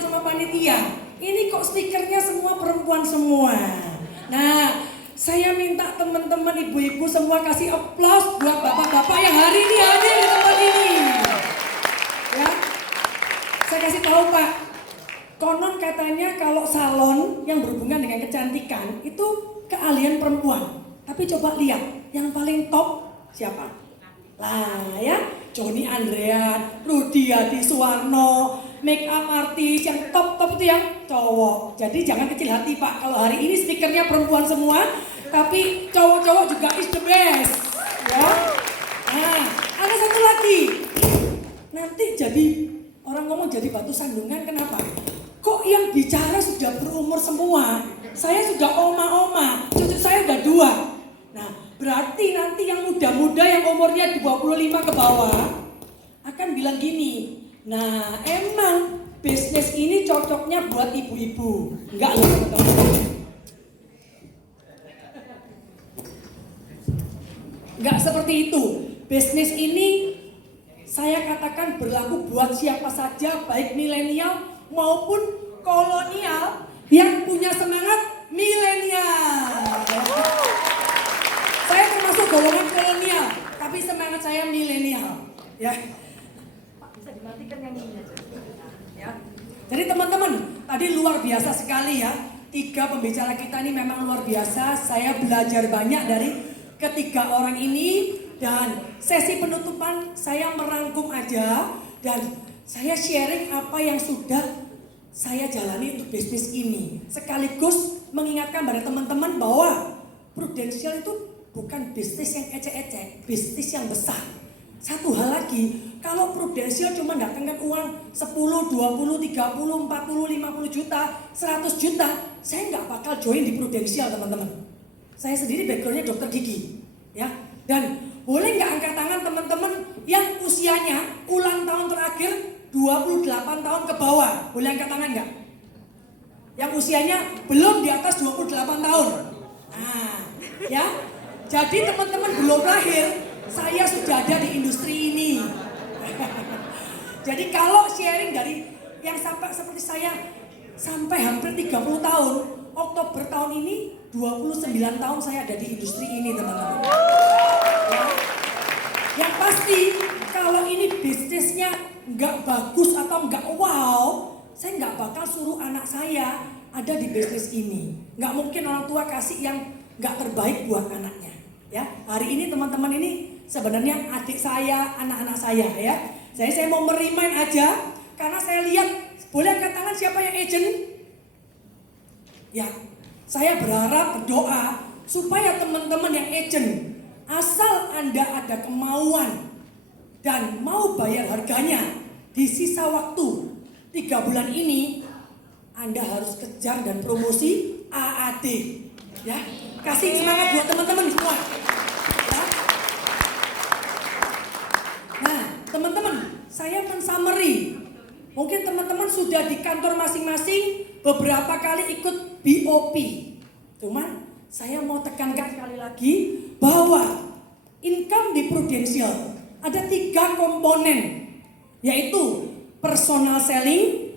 bilang sama panitia, ini kok stikernya semua perempuan semua. Nah, saya minta teman-teman ibu-ibu semua kasih aplaus buat bapak-bapak yang hari ini hadir di tempat ini. Ya, saya kasih tahu Pak, konon katanya kalau salon yang berhubungan dengan kecantikan itu keahlian perempuan. Tapi coba lihat, yang paling top siapa? Lah ya, Joni Andrean, Rudi Hadi Suwarno, make up artis yang top-top itu yang cowok. Jadi jangan kecil hati Pak, kalau hari ini stikernya perempuan semua, tapi cowok-cowok juga is the best. Ya. Nah, ada satu lagi. Nanti jadi orang ngomong jadi batu sandungan, kenapa? Kok yang bicara sudah berumur semua? Saya sudah oma-oma, cucu saya udah 2. Nah, berarti nanti yang muda-muda yang umurnya 25 ke bawah akan bilang gini, nah emang bisnis ini cocoknya buat ibu-ibu. Enggak loh teman-teman. Enggak seperti itu. Bisnis ini saya katakan berlaku buat siapa saja, baik milenial maupun kolonial yang punya semangat milenial. Saya termasuk golongan kolonial, tapi semangat saya milenial. Ya, Pak bisa dimatikan yang ini aja. Ya. Jadi teman-teman, tadi luar biasa sekali ya. 3 pembicara kita ini memang luar biasa. Saya belajar banyak dari ketiga orang ini. Dan sesi penutupan saya merangkum aja. Dan saya sharing apa yang sudah saya jalani untuk bisnis ini. Sekaligus mengingatkan pada teman-teman bahwa Prudential itu bukan bisnis yang ecek-ecek, bisnis yang besar. Satu hal lagi, kalau Prudential cuma datangkan uang 10, 20, 30, 40, 50 juta, 100 juta, saya nggak bakal join di Prudential teman-teman. Saya sendiri backgroundnya dokter gigi, ya. Dan boleh nggak angkat tangan teman-teman yang usianya ulang tahun terakhir 28 tahun ke bawah, boleh angkat tangan nggak? Yang usianya belum di atas 28 tahun. Nah, ya. Jadi teman-teman belum lahir, saya sudah ada di industri ini. Jadi kalau sharing dari yang sampai seperti saya sampai hampir 30 tahun, Oktober tahun ini 29 tahun saya ada di industri ini teman-teman. Ya. Yang pasti kalau ini bisnisnya nggak bagus atau nggak wow, saya nggak bakal suruh anak saya ada di bisnis ini. Nggak mungkin orang tua kasih yang nggak terbaik buat anaknya. Ya, hari ini teman-teman ini sebenarnya adik saya, anak-anak saya ya. Saya mau merimain aja karena saya lihat, boleh angkat tangan siapa yang agent? Ya, saya berharap berdoa supaya teman-teman yang agent, asal Anda ada kemauan dan mau bayar harganya di sisa waktu 3 bulan ini, Anda harus kejar dan promosi AAD. Ya, kasih semangat buat teman-teman semua. Ya. Nah, teman-teman, saya men-summary. Mungkin teman-teman sudah di kantor masing-masing beberapa kali ikut BOP. Cuman saya mau tekankan sekali lagi bahwa income di Prudential ada 3 komponen, yaitu personal selling,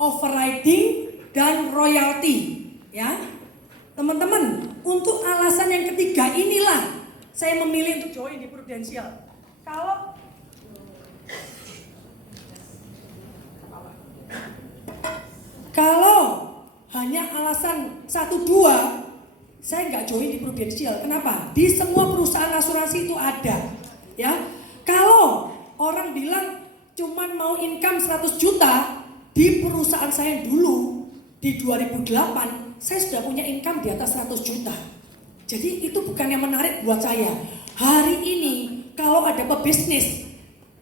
overriding, dan royalty. Ya, teman-teman, untuk alasan yang ketiga inilah saya memilih untuk join di Prudential. Kalau hanya alasan 1-2, saya nggak join di Prudential. Kenapa? Di semua perusahaan asuransi itu ada. Ya, kalau orang bilang cuman mau income 100 juta, di perusahaan saya dulu di 2008 saya sudah punya income di atas 100 juta. Jadi itu bukan yang menarik buat saya. Hari ini kalau ada pebisnis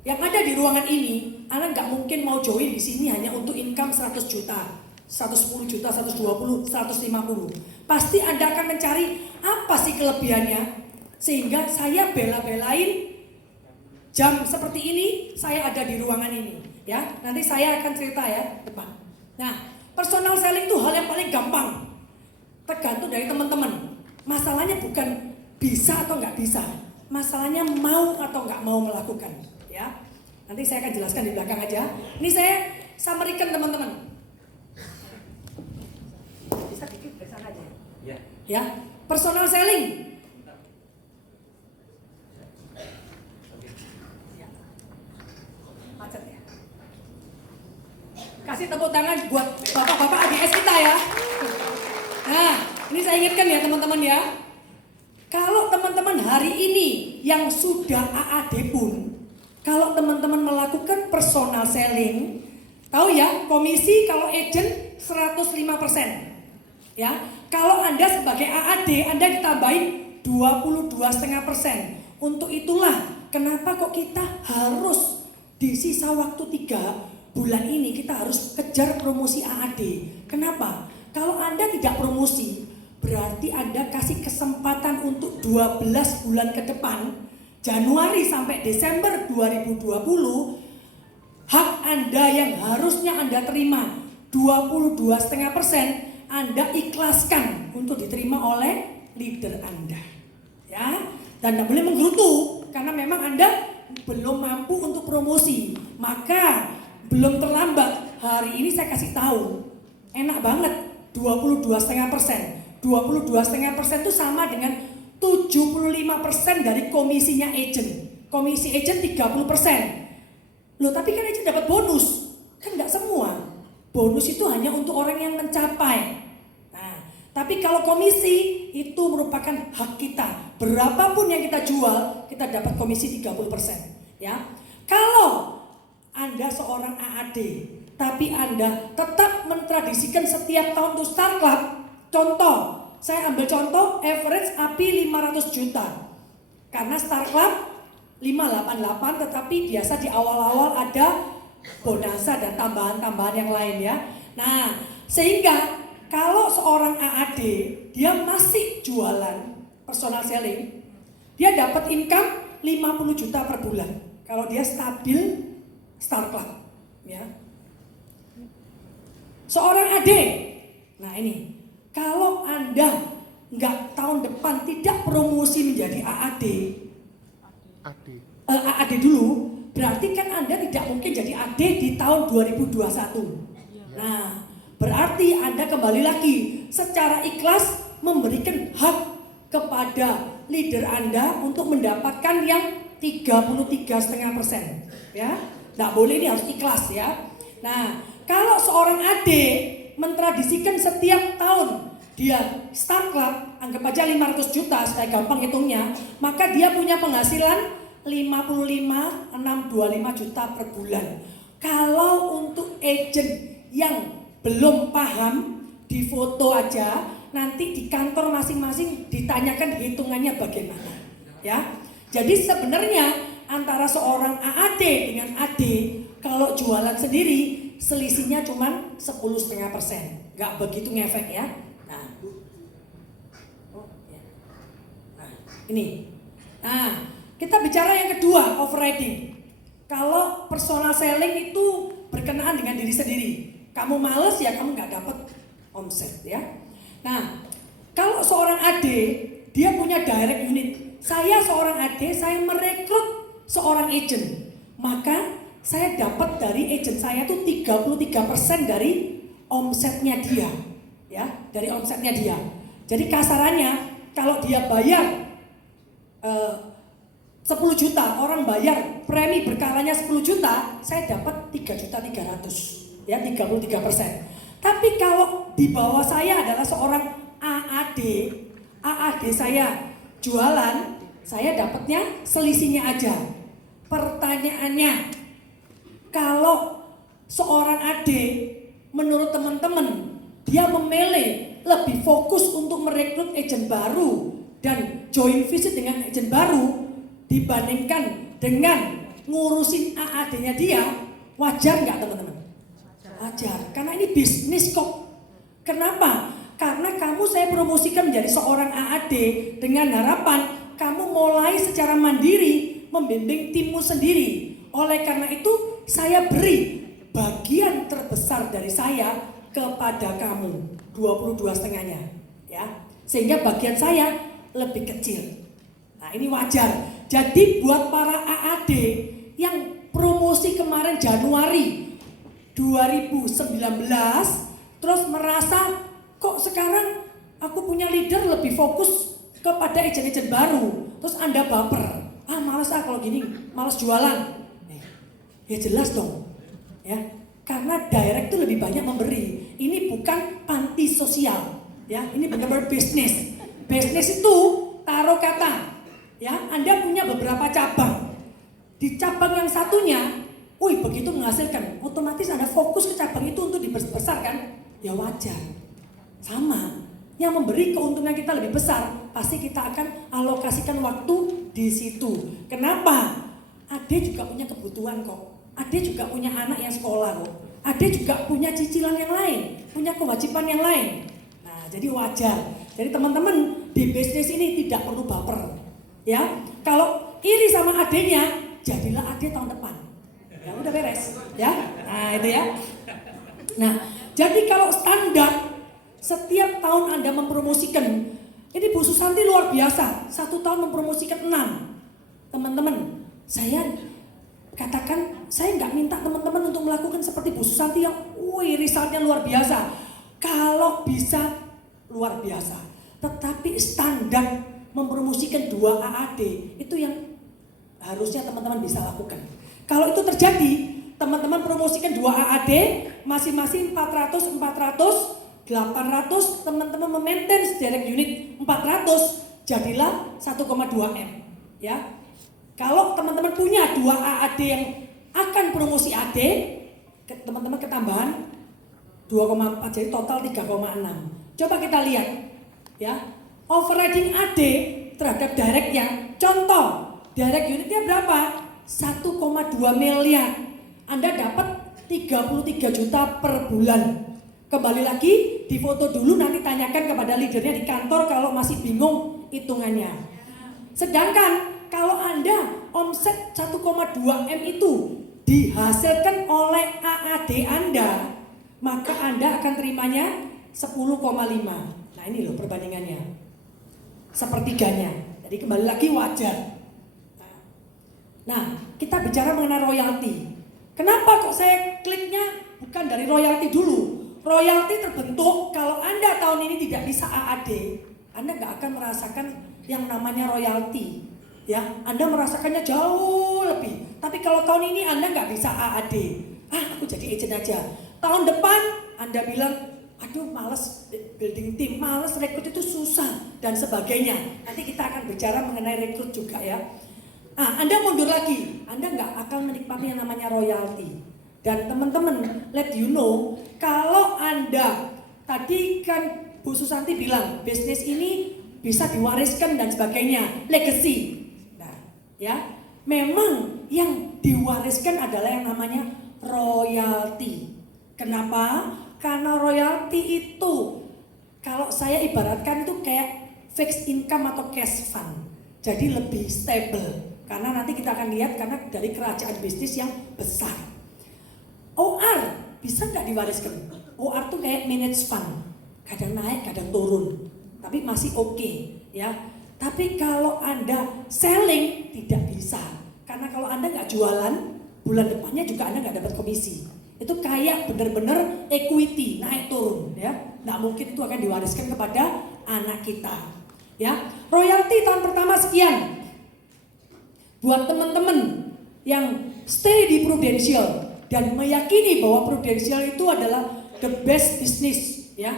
yang ada di ruangan ini, Anda nggak mungkin mau join di sini hanya untuk income 100 juta, 110 juta, 120, 150. Pasti Anda akan mencari apa sih kelebihannya, sehingga saya bela-belain jam seperti ini saya ada di ruangan ini. Ya, nanti saya akan cerita ya depan. Nah, personal selling itu hal yang paling gampang, tergantung dari teman-teman. Masalahnya bukan bisa atau nggak bisa, masalahnya mau atau nggak mau melakukan. Ya, nanti saya akan jelaskan di belakang aja. Ini saya summary-kan teman-teman. Ya, personal selling. Macet ya. Kasih tepuk tangan buat bapak-bapak AGS kita ya. Nah, ini saya ingatkan ya teman-teman ya. Kalau teman-teman hari ini yang sudah AAD pun, kalau teman-teman melakukan personal selling, tahu ya, komisi kalau agent 105%. Ya, kalau Anda sebagai AAD, Anda ditambahin 22,5%. Untuk itulah kenapa kok kita harus di sisa waktu 3 bulan ini kita harus kejar promosi AAD. Kenapa? Kalau Anda tidak promosi, berarti Anda kasih kesempatan untuk 12 bulan ke depan, Januari sampai Desember 2020, hak Anda yang harusnya Anda terima 22,5%, Anda ikhlaskan untuk diterima oleh leader Anda. Ya, dan tidak boleh menggerutu karena memang Anda belum mampu untuk promosi. Maka belum terlambat. Hari ini saya kasih tahu, enak banget 22,5%. 22,5% itu sama dengan 75% dari komisinya agent. Komisi agent 30%. Loh, tapi kan agent dapat bonus. Kan enggak semua. Bonus itu hanya untuk orang yang mencapai. Nah, tapi kalau komisi itu merupakan hak kita. Berapapun yang kita jual, kita dapat komisi 30%. Ya. Kalau Anda seorang AAD, tapi Anda tetap mentradisikan setiap tahun untuk Star Club. Contoh, saya ambil contoh average API 500 juta. Karena Star Club 588, tetapi biasa di awal-awal ada bonasa dan tambahan-tambahan yang lain ya. Nah, sehingga kalau seorang AAD dia masih jualan personal selling, dia dapat income 50 juta per bulan. Kalau dia stabil Star Club, ya. Seorang AD, nah ini, kalau Anda nggak tahun depan tidak promosi menjadi AAD dulu, berarti kan Anda tidak mungkin jadi AD di tahun 2021. Nah, berarti Anda kembali lagi secara ikhlas memberikan hak kepada leader Anda untuk mendapatkan yang 33,5%. Ya, nggak boleh, ini harus ikhlas ya. Nah, kalau seorang AD mentradisikan setiap tahun dia Star Club, anggap aja 500 juta, supaya gampang hitungnya, maka dia punya penghasilan 55,625 juta per bulan. Kalau untuk agent yang belum paham, di foto aja, nanti di kantor masing-masing ditanyakan hitungannya bagaimana. Ya, jadi sebenarnya antara seorang AAD dengan AD, kalau jualan sendiri selisihnya cuma 10,5%, nggak begitu ngefek ya. Nah, ini. Nah, kita bicara yang kedua, overriding. Kalau personal selling itu berkenaan dengan diri sendiri. Kamu males ya kamu nggak dapat omset ya. Nah, kalau seorang AD dia punya direct unit. Saya seorang AD, saya merekrut seorang agent. Maka saya dapat dari agent saya tuh 33% dari omsetnya dia. Ya, dari omsetnya dia. Jadi kasarannya kalau dia bayar 10 juta, orang bayar premi berkalanya 10 juta, saya dapat 3.300.000, ya 33%. Tapi kalau di bawah saya adalah seorang AAD saya jualan, saya dapatnya selisihnya aja. Pertanyaannya, kalau seorang AD menurut teman-teman dia memilih lebih fokus untuk merekrut agent baru dan join visit dengan agent baru dibandingkan dengan ngurusin AAD-nya dia, wajar nggak teman-teman? Wajar, karena ini bisnis kok. Kenapa? Karena kamu saya promosikan menjadi seorang AAD dengan harapan kamu mulai secara mandiri membimbing timmu sendiri. Oleh karena itu saya beri bagian terbesar dari saya kepada kamu, 22,5-nya, ya. Sehingga bagian saya lebih kecil. Nah, ini wajar. Jadi buat para AAD yang promosi kemarin Januari 2019 terus merasa kok sekarang aku punya leader lebih fokus kepada agent-agent baru, terus Anda baper, males kalau gini, males jualan. Ya jelas dong, ya, karena direct itu lebih banyak memberi. Ini bukan panti sosial, ya, ini benar-benar bisnis. Bisnis itu taruh kata, ya, Anda punya beberapa cabang. Di cabang yang satunya, begitu menghasilkan, otomatis Anda fokus ke cabang itu untuk dibesar kan? Ya wajar. Sama, yang memberi keuntungan kita lebih besar, pasti kita akan alokasikan waktu di situ. Kenapa? Ade juga punya kebutuhan kok. Ade juga punya anak yang sekolah kok. Ade juga punya cicilan yang lain, punya kewajiban yang lain. Nah, jadi wajar. Jadi teman-teman di bisnis ini tidak perlu baper. Ya, kalau iri sama adenya, jadilah ade tahun depan. Ya udah beres, ya. Nah, itu ya. Nah, jadi kalau standar setiap tahun Anda mempromosikan, ini Bu Susanti luar biasa, 1 tahun mempromosikan 6. Teman-teman, saya katakan, saya nggak minta teman-teman untuk melakukan seperti Bu Susanti yang resultnya luar biasa. Kalau bisa luar biasa, tetapi standar mempromosikan 2 AAD itu yang harusnya teman-teman bisa lakukan. Kalau itu terjadi, teman-teman promosikan 2 AAD, masing-masing 400, 800, teman-teman memaintain direct unit 400, jadilah 1,2 M. Ya. Kalau teman-teman punya 2 AAD yang akan promosi AD, teman-teman ketambahan 2,4, jadi total 3,6. Coba kita lihat, ya, overriding AD terhadap direct yang contoh, direct unitnya berapa? 1,2 miliar. Anda dapat 33 juta per bulan. Kembali lagi, di foto dulu, nanti tanyakan kepada leadernya di kantor kalau masih bingung hitungannya. Sedangkan kalau Anda omset 1,2 M itu dihasilkan oleh AAD Anda, maka Anda akan terimanya 10,5. Nah ini loh perbandingannya, sepertiganya. Jadi kembali lagi wajar. Nah kita bicara mengenai royalti. Kenapa kok saya kliknya bukan dari royalti dulu? Royalti terbentuk kalau Anda tahun ini tidak bisa AAD, Anda nggak akan merasakan yang namanya royalti. Ya, Anda merasakannya jauh lebih. Tapi kalau tahun ini Anda nggak bisa AAD, aku jadi agent aja. Tahun depan Anda bilang, aduh males building tim, males rekrut itu susah dan sebagainya. Nanti kita akan bicara mengenai rekrut juga ya. Anda mundur lagi, Anda nggak akan menikmati yang namanya royalti. Dan teman-teman, let you know, kalau Anda tadi kan Bu Susanti bilang bisnis ini bisa diwariskan dan sebagainya, legacy. Ya, memang yang diwariskan adalah yang namanya royalti. Kenapa? Karena royalti itu kalau saya ibaratkan itu kayak fixed income atau cash fund. Jadi lebih stable. Karena nanti kita akan lihat karena dari kerajaan bisnis yang besar. OR bisa nggak diwariskan? OR tuh kayak managed fund. Kadang naik, kadang turun. Tapi masih oke, ya. Tapi kalau Anda selling tidak bisa, karena kalau Anda nggak jualan, bulan depannya juga Anda nggak dapat komisi. Itu kayak benar-benar equity naik turun, ya. Nggak mungkin itu akan diwariskan kepada anak kita, ya. Royalti tahun pertama sekian. Buat teman-teman yang stay di Prudential dan meyakini bahwa Prudential itu adalah the best business, ya.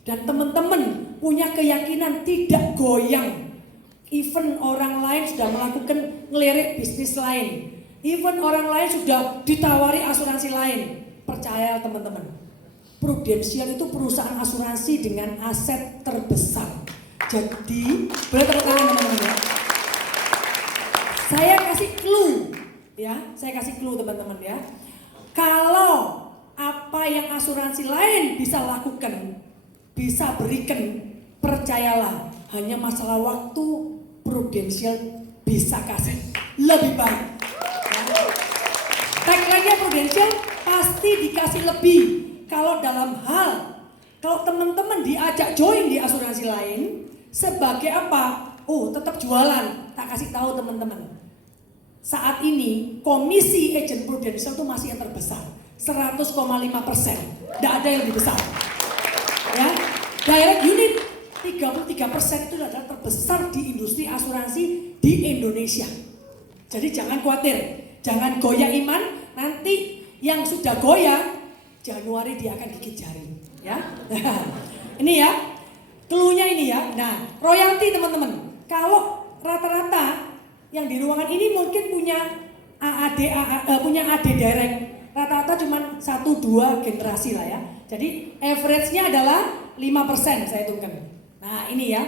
Dan teman-teman punya keyakinan tidak goyang. Even orang lain sudah melakukan ngelirik bisnis lain. Even orang lain sudah ditawari asuransi lain. Percaya teman-teman, Prudential itu perusahaan asuransi dengan aset terbesar. Jadi, boleh tepuk tangan teman-teman ya. Saya kasih clue, ya. Saya kasih clue teman-teman ya. Kalau apa yang asuransi lain bisa lakukan, bisa berikan, percayalah, hanya masalah waktu Prudential bisa kasih lebih baik. Ya. Tagline-nya Prudential pasti dikasih lebih. Kalau dalam hal, kalau teman-teman diajak join di asuransi lain, sebagai apa? Tetap jualan. Tak kasih tahu teman-teman. Saat ini komisi agent Prudential itu masih yang terbesar, 100,5%. Tidak ada yang lebih besar. Ya, Direct unit 33% itu adalah terbesar di industri asuransi di Indonesia. Jadi jangan khawatir, jangan goyah iman, nanti yang sudah goyah Januari dia akan gigit jari, ya. Ini ya, clue-nya ini ya. Nah, royalti teman-teman. Kalau rata-rata yang di ruangan ini mungkin punya punya AD direct. Rata-rata cuma 1-2 generasi lah ya. Jadi average-nya adalah 5% saya hitungkan. Nah, ini ya.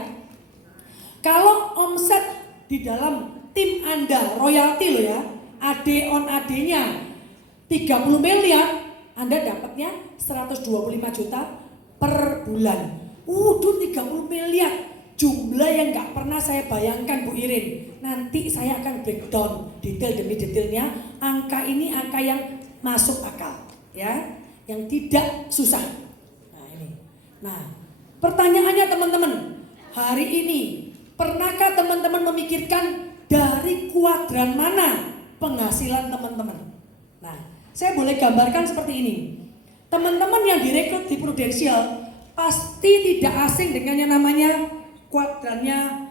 Kalau omset di dalam tim Anda royalti loh ya, AD on AD-nya 30 miliar, Anda dapatnya 125 juta per bulan. 30 miliar, jumlah yang nggak pernah saya bayangkan Bu Irin. Nanti saya akan breakdown detail demi detailnya. Angka ini angka yang masuk akal, ya, yang tidak susah. Nah ini. Nah, pertanyaannya teman-teman, hari ini pernahkah teman-teman memikirkan dari kuadran mana penghasilan teman-teman? Nah, saya boleh gambarkan seperti ini. Teman-teman yang direkrut di Prudential pasti tidak asing dengan yang namanya kuadrannya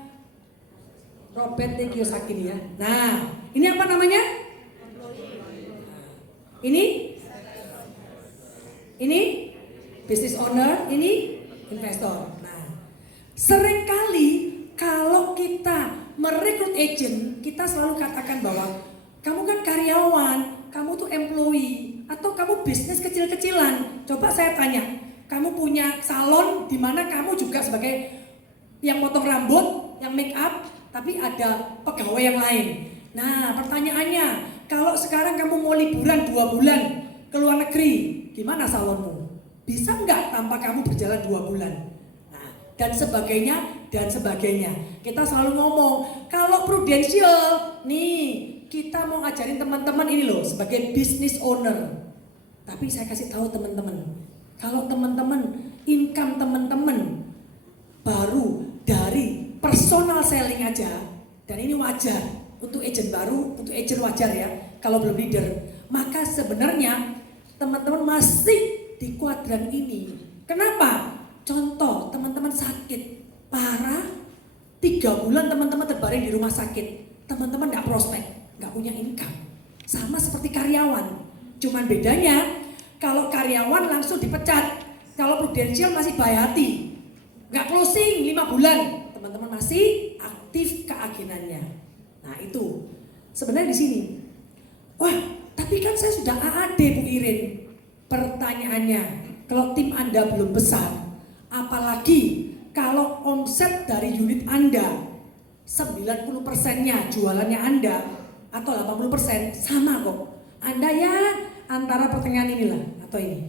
Robert T. Kiyosaki ya. Nah, ini apa namanya? Ini business owner, ini investor. Nah, seringkali kalau kita merekrut agent, kita selalu katakan bahwa kamu kan karyawan, kamu tuh employee, atau kamu bisnis kecil-kecilan. Coba saya tanya, kamu punya salon di mana kamu juga sebagai yang potong rambut, yang make up, tapi ada pegawai yang lain. Nah, pertanyaannya, kalau sekarang kamu mau liburan 2 bulan ke luar negeri, gimana salonmu? Bisa nggak tanpa kamu berjalan 2 bulan? Nah, dan sebagainya, dan sebagainya. Kita selalu ngomong, kalau Prudential, nih, kita mau ajarin teman-teman ini loh, sebagai business owner. Tapi saya kasih tahu teman-teman, kalau teman-teman, income teman-teman baru dari personal selling aja, dan ini wajar untuk agent baru, untuk agent wajar ya, kalau belum leader, maka sebenarnya teman-teman masih di kuadran ini. Kenapa? Contoh, teman-teman sakit parah, 3 bulan teman-teman terbaring di rumah sakit, teman-teman nggak prospek, nggak punya income, sama seperti karyawan. Cuman bedanya, kalau karyawan langsung dipecat, kalau Prudential masih baik hati, nggak closing 5 bulan, teman-teman masih aktif keagenannya. Nah itu sebenarnya di sini. Wah, tapi kan saya sudah AAD Bu Irin. Pertanyaannya, kalau tim Anda belum besar, apalagi kalau omset dari unit Anda 90%-nya jualannya Anda atau 80% sama kok. Anda ya antara pertengahan inilah atau ini.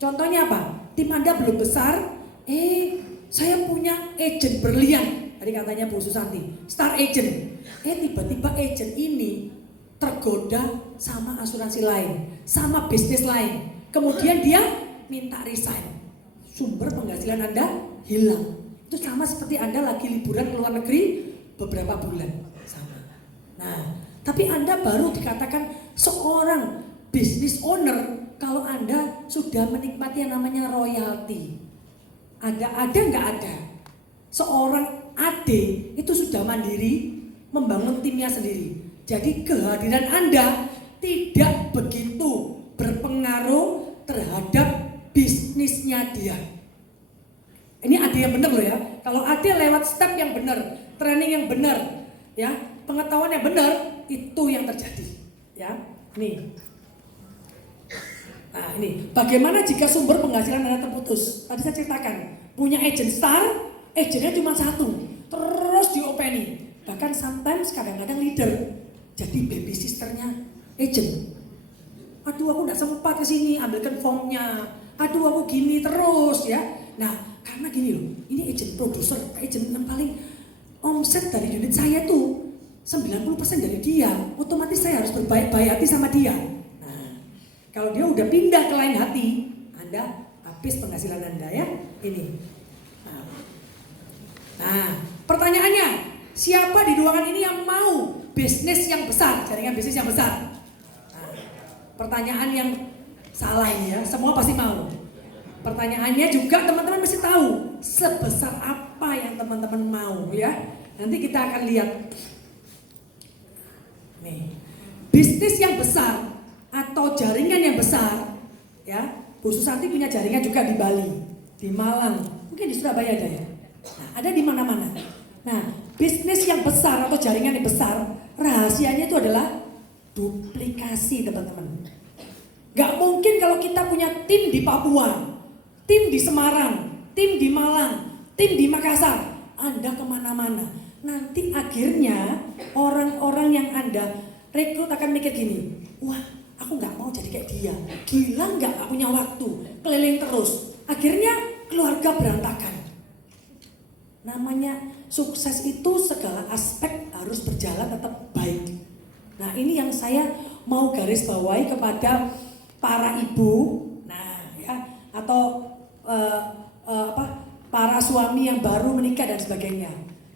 Contohnya apa? Tim Anda belum besar, saya punya agent berlian. Tadi katanya Bu Susanti, star agent. Tiba-tiba agent ini tergoda sama asuransi lain, sama bisnis lain. Kemudian dia minta resign. Sumber penghasilan Anda hilang. Itu sama seperti Anda lagi liburan ke luar negeri beberapa bulan. Sama. Nah, tapi Anda baru dikatakan seorang business owner kalau Anda sudah menikmati yang namanya royalti. Ada nggak ada? Seorang AD itu sudah mandiri, membangun timnya sendiri. Jadi kehadiran Anda tidak begitu berpengaruh terhadap bisnisnya dia. Ini AD yang benar loh ya. Kalau AD lewat step yang benar, training yang benar, ya, pengetahuan yang benar, itu yang terjadi. Ya, nih. Nah ini, bagaimana jika sumber penghasilan Anda terputus? Tadi saya ceritakan, punya agent star, agentnya cuma 1, terus diopeni. Bahkan sometimes kadang-kadang leader jadi baby sisternya agent. Aduh aku gak sempat kesini ambilkan formnya. Aduh aku gini terus ya. Nah karena gini loh, ini agent produser, agent yang paling omset dari unit saya tuh 90% dari dia. Otomatis saya harus berbaik-baik hati sama dia. Nah kalau dia udah pindah ke lain hati, Anda habis penghasilan Anda ya. Ini. Nah pertanyaannya, siapa di ruangan ini yang mau bisnis yang besar, jaringan bisnis yang besar? Nah, pertanyaan yang salah ini ya, semua pasti mau. Pertanyaannya juga teman-teman mesti tahu sebesar apa yang teman-teman mau ya. Nanti kita akan lihat. Nih, bisnis yang besar atau jaringan yang besar ya. Bu Susanti punya jaringan juga di Bali, di Malang, mungkin di Surabaya ada ya. Nah, ada di mana-mana. Nah, bisnis yang besar atau jaringan yang besar, rahasianya itu adalah duplikasi teman-teman. Gak mungkin kalau kita punya tim di Papua, tim di Semarang, tim di Malang, tim di Makassar, Anda kemana-mana. Nanti akhirnya orang-orang yang Anda rekrut akan mikir gini, wah aku gak mau jadi kayak dia, gila gak punya waktu, keliling terus. Akhirnya keluarga berantakan. Namanya sukses itu segala aspek harus berjalan tetap baik. Nah ini yang saya mau garis bawahi kepada para ibu, nah ya, atau para suami yang baru menikah dan sebagainya.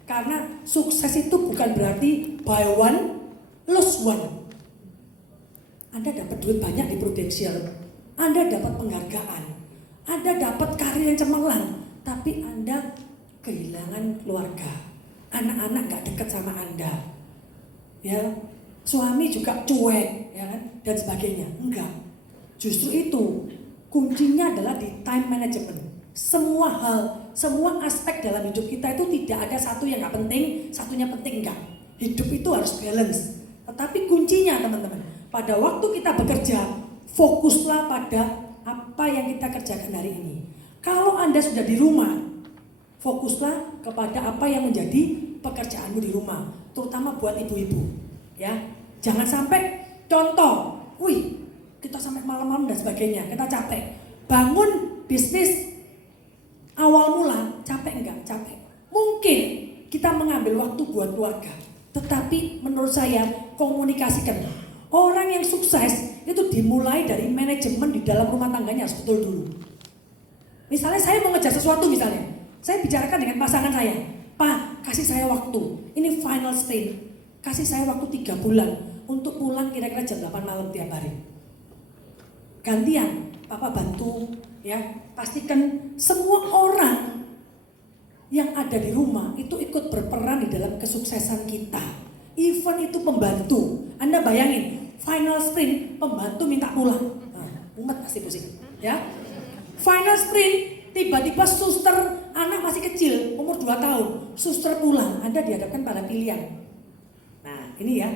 Karena sukses itu bukan berarti buy one, lose one. Anda dapat duit banyak di Prudential, Anda dapat penghargaan, Anda dapat karir yang cemerlang, tapi Anda kehilangan keluarga, anak-anak gak dekat sama Anda, ya, suami juga cuek, ya kan, dan sebagainya. Enggak, justru itu kuncinya adalah di time management. Semua hal, semua aspek dalam hidup kita itu tidak ada satu yang gak penting, satunya penting enggak. Hidup itu harus balance. Tetapi kuncinya teman-teman, pada waktu kita bekerja, fokuslah pada apa yang kita kerjakan hari ini. Kalau Anda sudah di rumah, fokuslah kepada apa yang menjadi pekerjaanmu di rumah, terutama buat ibu-ibu. Ya, jangan sampai contoh, kita sampai malam-malam dan sebagainya, kita capek. Bangun bisnis awal mula, capek enggak? Capek. Mungkin kita mengambil waktu buat keluarga, tetapi menurut saya komunikasikan. Orang yang sukses itu dimulai dari manajemen di dalam rumah tangganya harus betul dulu. Misalnya saya mau ngejar sesuatu misalnya, saya bicarakan dengan pasangan saya, Pak, kasih saya waktu, ini final stage, kasih saya waktu 3 bulan untuk pulang kira-kira jam 8 malam tiap hari. Gantian, Papa bantu, ya, pastikan semua orang yang ada di rumah itu ikut berperan di dalam kesuksesan kita. Even itu pembantu, Anda bayangin, final sprint, pembantu minta pulang, umat pasti pusing, ya. Final sprint, tiba-tiba suster, anak masih kecil, umur 2 tahun, suster pulang, Anda dihadapkan pada pilihan. Nah ini ya,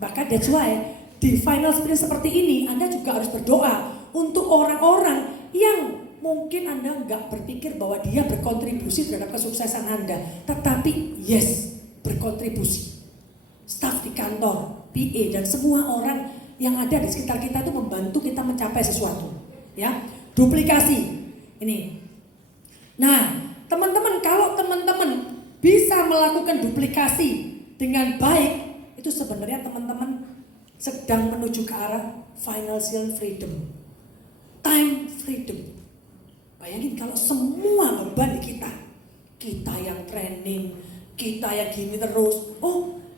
bahkan that's why di final sprint seperti ini, Anda juga harus berdoa untuk orang-orang yang mungkin Anda nggak berpikir bahwa dia berkontribusi terhadap kesuksesan Anda, tetapi yes, berkontribusi. Staf di kantor, PA, dan semua orang yang ada di sekitar kita itu membantu kita mencapai sesuatu. Ya, duplikasi. Ini. Nah, teman-teman, kalau teman-teman bisa melakukan duplikasi dengan baik, itu sebenarnya teman-teman sedang menuju ke arah financial freedom, time freedom. Bayangin kalau semua beban di kita yang training, kita yang gini terus,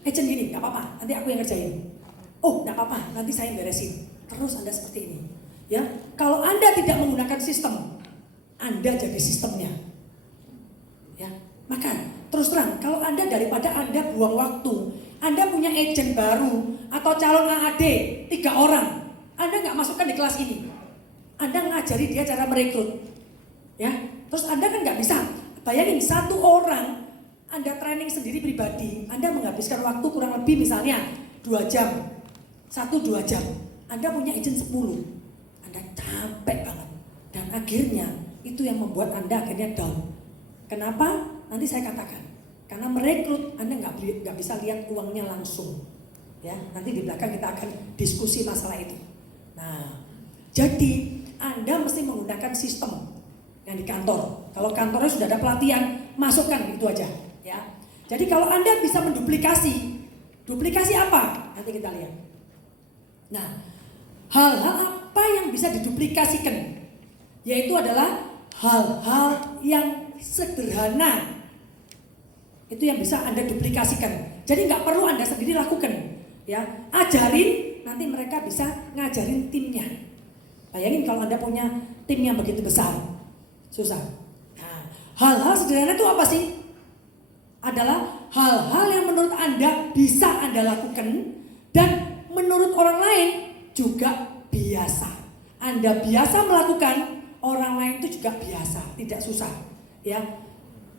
agent gini, gak apa-apa, nanti aku yang kerjain. Gak apa-apa, nanti saya yang beresin. Terus Anda seperti ini. Ya, kalau Anda tidak menggunakan sistem, Anda jadi sistemnya. Ya, maka terus terang, kalau Anda daripada Anda buang waktu, Anda punya agent baru atau calon AAD 3 orang, Anda nggak masukkan di kelas ini, Anda ngajari dia cara merekrut, ya, terus Anda kan nggak bisa. Bayangin 1 orang, Anda training sendiri pribadi, Anda menghabiskan waktu kurang lebih misalnya 2 jam, 1-2 jam, Anda punya agent 10, Anda capek banget, dan akhirnya itu yang membuat Anda akhirnya down. Kenapa? Nanti saya katakan. Karena merekrut Anda nggak bisa lihat uangnya langsung. Ya, nanti di belakang kita akan diskusi masalah itu. Nah, jadi Anda mesti menggunakan sistem yang di kantor. Kalau kantornya sudah ada pelatihan, masukkan itu aja. Ya. Jadi kalau Anda bisa menduplikasi, duplikasi apa? Nanti kita lihat. Nah, hal-hal apa yang bisa diduplikasikan? Yaitu adalah hal-hal yang sederhana. Itu yang bisa Anda duplikasikan. Jadi nggak perlu Anda sendiri lakukan. Ya, ajarin, nanti mereka bisa ngajarin timnya. Bayangin kalau Anda punya tim yang begitu besar. Susah. Nah, hal-hal sederhana itu apa sih? Adalah hal-hal yang menurut Anda bisa Anda lakukan dan menurut orang lain juga biasa. Anda biasa melakukan, orang lain itu juga biasa, tidak susah. Ya,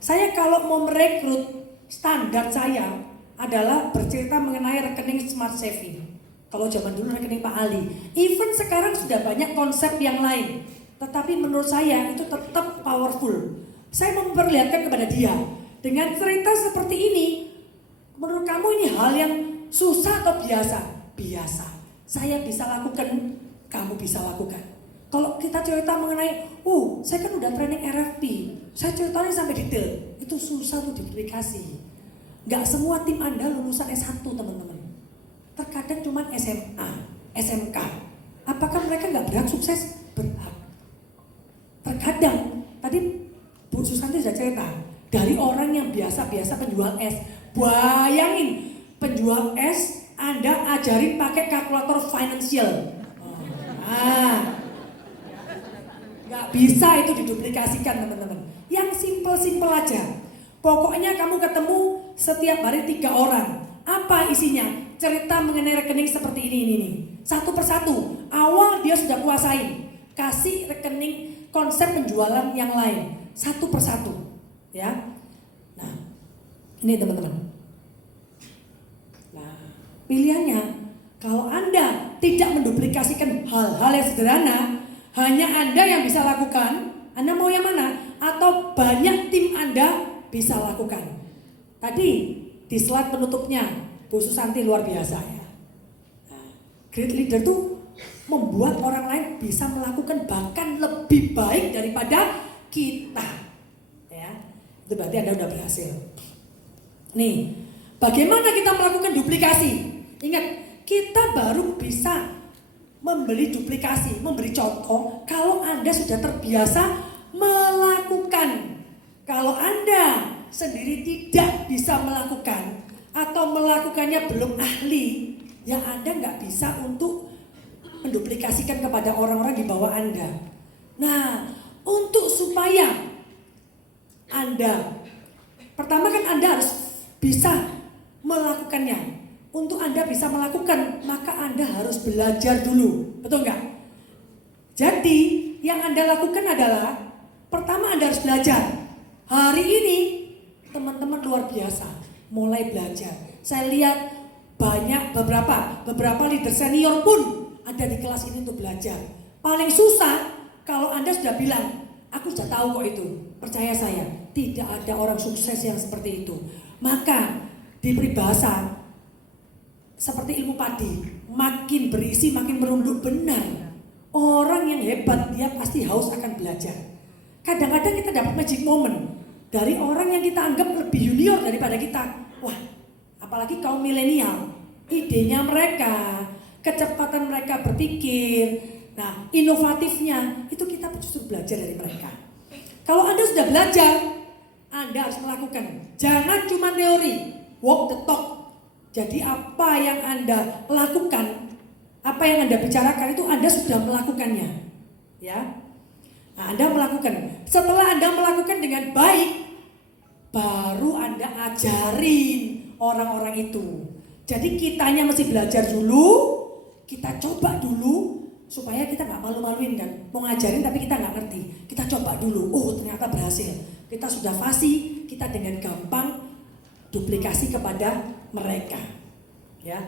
saya kalau mau merekrut, standar saya adalah bercerita mengenai rekening smart saving. Kalau zaman dulu rekening Pak Ali. Even sekarang sudah banyak konsep yang lain, tetapi menurut saya itu tetap powerful. Saya memperlihatkan kepada dia dengan cerita seperti ini. Menurut kamu ini hal yang susah atau biasa? Biasa. Saya bisa lakukan, kamu bisa lakukan. Kalau kita cerita mengenai, saya kan udah training RFP, saya ceritanya sampai detail, itu susah untuk diduplikasi. Gak semua tim Anda lulusan S1 teman-teman. Terkadang cuma SMA, SMK. Apakah mereka gak berhak sukses? Berhak. Terkadang, tadi Bu Susanti sudah cerita, dari orang yang biasa-biasa penjual es. Bayangin, penjual es Anda ajarin pakai kalkulator financial. Gak bisa itu diduplikasikan teman-teman. Yang simple-simple aja. Pokoknya kamu ketemu setiap hari 3 orang. Apa isinya? Cerita mengenai rekening seperti ini. Satu persatu. Awal dia sudah kuasai. Kasih rekening konsep penjualan yang lain. Satu persatu. Ya. Nah, ini teman-teman. Nah, pilihannya kalau Anda tidak menduplikasikan hal-hal yang sederhana, hanya Anda yang bisa lakukan, Anda mau yang mana? Atau banyak tim Anda bisa lakukan. Tadi di slide penutupnya Bu Susanti luar biasa ya. Nah, great leader tuh membuat orang lain bisa melakukan bahkan lebih baik daripada kita. Ya, itu berarti Anda udah berhasil. Nih, bagaimana kita melakukan duplikasi? Ingat, kita baru bisa membeli duplikasi, memberi contoh kalau Anda sudah terbiasa melakukan. Kalau Anda sendiri tidak bisa melakukan atau melakukannya belum ahli, ya Anda nggak bisa untuk menduplikasikan kepada orang-orang di bawah Anda. Nah, untuk supaya Anda, pertama kan Anda harus bisa melakukannya. Untuk Anda bisa melakukan, maka Anda harus belajar dulu, betul nggak? Jadi, yang Anda lakukan adalah, pertama Anda harus belajar. Hari ini, teman-teman luar biasa, mulai belajar. Saya lihat banyak beberapa leader senior pun ada di kelas ini untuk belajar. Paling susah, kalau Anda sudah bilang, aku sudah tahu kok itu, percaya saya, tidak ada orang sukses yang seperti itu. Maka, di peribahasa, seperti ilmu padi, makin berisi makin merunduk, benar. Orang yang hebat dia pasti haus akan belajar. Kadang-kadang kita dapat magic moment dari orang yang kita anggap lebih junior daripada kita. Wah, apalagi kaum milenial, idenya mereka, kecepatan mereka berpikir, nah inovatifnya itu kita justru belajar dari mereka. Kalau Anda sudah belajar, Anda harus melakukan. Jangan cuma teori, walk the talk. Jadi apa yang Anda lakukan, apa yang Anda bicarakan itu Anda sudah melakukannya. Ya. Nah, Anda melakukan. Setelah Anda melakukan dengan baik, baru Anda ajarin orang-orang itu. Jadi kitanya mesti belajar dulu, kita coba dulu, supaya kita nggak malu-maluin kan. Mau ngajarin tapi kita nggak ngerti. Kita coba dulu, ternyata berhasil. Kita sudah fasih, kita dengan gampang duplikasi kepada mereka. Ya.